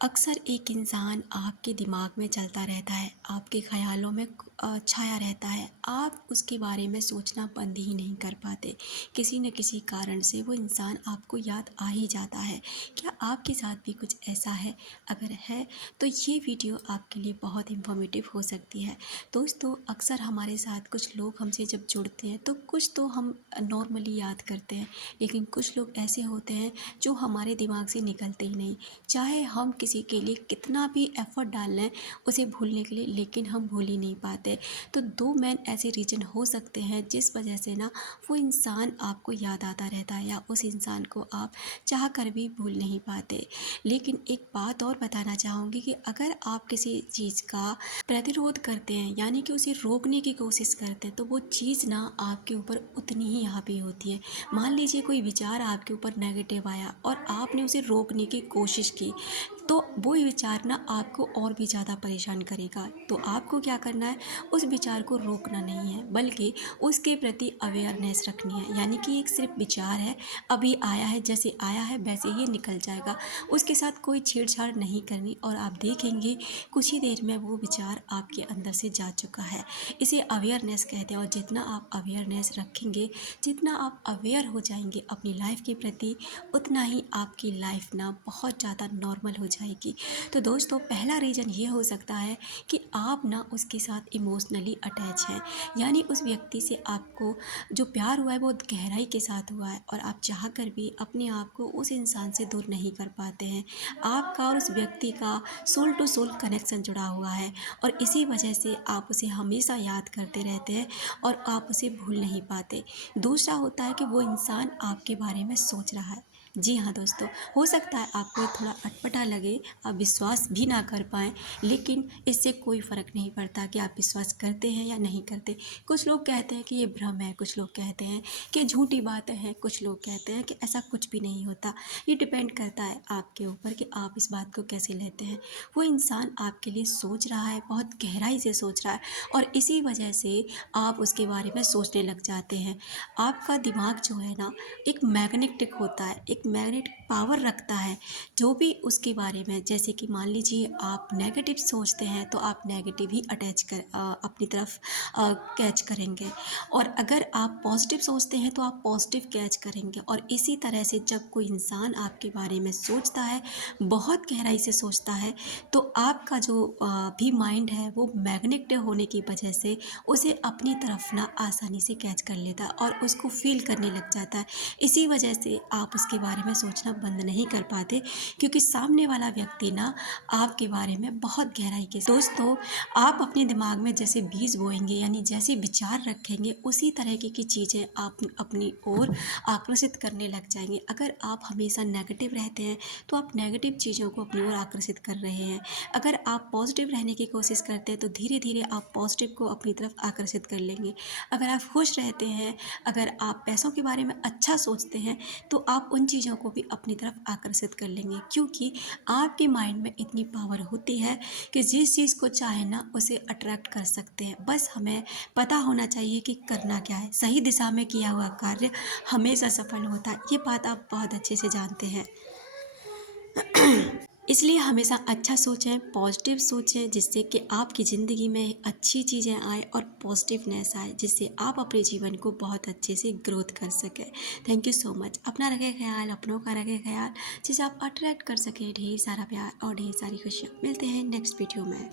अक्सर एक इंसान आपके दिमाग में चलता रहता है, आपके ख़यालों में छाया रहता है। आप उसके बारे में सोचना बंद ही नहीं कर पाते। किसी न किसी कारण से वो इंसान आपको याद आ ही जाता है। क्या आपके साथ भी कुछ ऐसा है? अगर है तो ये वीडियो आपके लिए बहुत इन्फॉर्मेटिव हो सकती है। दोस्तों, अक्सर हमारे साथ कुछ लोग हमसे जब जुड़ते हैं तो कुछ तो हम नॉर्मली याद करते हैं, लेकिन कुछ लोग ऐसे होते हैं जो हमारे दिमाग से निकलते ही नहीं। चाहे हम किसी के लिए कितना भी एफ़र्ट डाल लें उसे भूलने के लिए, लेकिन हम भूल ही नहीं पाते। तो 2 मेन ऐसे रीज़न हो सकते हैं जिस वजह से ना वो इंसान आपको याद आता रहता है या उस इंसान को आप चाह कर भी भूल नहीं पाते। लेकिन एक बात और बताना चाहूँगी कि अगर आप किसी चीज़ का प्रतिरोध करते हैं, यानी कि उसे रोकने की कोशिश करते हैं, तो वो चीज़ ना आपके ऊपर उतनी ही हावी होती है। मान लीजिए कोई विचार आपके ऊपर नेगेटिव आया और आपने उसे रोकने की कोशिश की, तो वो विचार ना आपको और भी ज़्यादा परेशान करेगा। तो आपको क्या करना है, उस विचार को रोकना नहीं है, बल्कि उसके प्रति अवेयरनेस रखनी है। यानी कि एक सिर्फ विचार है, अभी आया है, जैसे आया है वैसे ही निकल जाएगा। उसके साथ कोई छेड़छाड़ नहीं करनी और आप देखेंगे कुछ ही देर में वो विचार आपके अंदर से जा चुका है। इसे अवेयरनेस कहते हैं और जितना आप अवेयरनेस रखेंगे, जितना आप अवेयर हो जाएंगे अपनी लाइफ के प्रति, उतना ही आपकी लाइफ ना बहुत ज़्यादा नॉर्मल हो जाएगी। तो दोस्तों, पहला रीज़न ये हो सकता है कि आप ना उसके साथ इमोशनली अटैच हैं, यानी उस व्यक्ति से आपको जो प्यार हुआ है वो गहराई के साथ हुआ है और आप चाह कर भी अपने आप को उस इंसान से दूर नहीं कर पाते हैं। आपका और उस व्यक्ति का सोल टू सोल कनेक्शन जुड़ा हुआ है और इसी वजह से आप उसे हमेशा याद करते रहते हैं और आप उसे भूल नहीं पाते। दूसरा होता है कि वो इंसान आपके बारे में सोच रहा है। जी हाँ दोस्तों, हो सकता है आपको ये थोड़ा अटपटा लगे, आप विश्वास भी ना कर पाएँ, लेकिन इससे कोई फ़र्क नहीं पड़ता कि आप विश्वास करते हैं या नहीं करते। कुछ लोग कहते हैं कि ये भ्रम है, कुछ लोग कहते हैं कि झूठी बातें हैं, कुछ लोग कहते हैं कि ऐसा कुछ भी नहीं होता। ये डिपेंड करता है आपके ऊपर कि आप इस बात को कैसे लेते हैं। वो इंसान आपके लिए सोच रहा है, बहुत गहराई से सोच रहा है और इसी वजह से आप उसके बारे में सोचने लग जाते हैं। आपका दिमाग जो है ना, एक मैग्नेटिक होता है, एक मैग्नेटिक पावर रखता है। जो भी उसके बारे में, जैसे कि मान लीजिए आप नेगेटिव सोचते हैं तो आप नेगेटिव ही अपनी तरफ कैच करेंगे और अगर आप पॉजिटिव सोचते हैं तो आप पॉजिटिव कैच करेंगे। और इसी तरह से जब कोई इंसान आपके बारे में सोचता है, बहुत गहराई से सोचता है, तो आपका जो भी माइंड है वो मैग्नेटिक होने की वजह से उसे अपनी तरफ ना आसानी से कैच कर लेता है और उसको फील करने लग जाता है। इसी वजह से आप उसके बारे में सोचना बंद नहीं कर पाते, क्योंकि सामने वाला व्यक्ति ना आपके बारे में बहुत गहराई के दोस्तों, आप अपने दिमाग में जैसे बीज बोएंगे, यानी जैसे विचार रखेंगे, उसी तरह की चीज़ें आप अपनी ओर आकर्षित करने लग जाएंगे। अगर आप हमेशा नेगेटिव रहते हैं तो आप नेगेटिव चीज़ों को अपनी ओर आकर्षित कर रहे हैं। अगर आप पॉजिटिव रहने की कोशिश करते हैं तो धीरे धीरे आप पॉजिटिव को अपनी तरफ आकर्षित कर लेंगे। अगर आप खुश रहते हैं, अगर आप पैसों के बारे में अच्छा सोचते हैं, तो आप उन चीज़ों को भी अपनी तरफ आकर्षित कर लेंगे, क्योंकि आपके माइंड में इतनी पावर होती है कि जिस चीज़ को चाहे ना उसे अट्रैक्ट कर सकते हैं। बस हमें पता होना चाहिए कि करना क्या है। सही दिशा में किया हुआ कार्य हमेशा सफल होता है, ये बात आप बहुत अच्छे से जानते हैं। इसलिए हमेशा अच्छा सोचें, पॉजिटिव सोचें, जिससे कि आपकी ज़िंदगी में अच्छी चीज़ें आए और पॉजिटिवनेस आए, जिससे आप अपने जीवन को बहुत अच्छे से ग्रोथ कर सकें। Thank you so much. अपना रखें ख्याल, अपनों का रखें ख्याल, जिससे आप अट्रैक्ट कर सकें ढेर सारा प्यार और ढेर सारी खुशियाँ। मिलते हैं नेक्स्ट वीडियो में।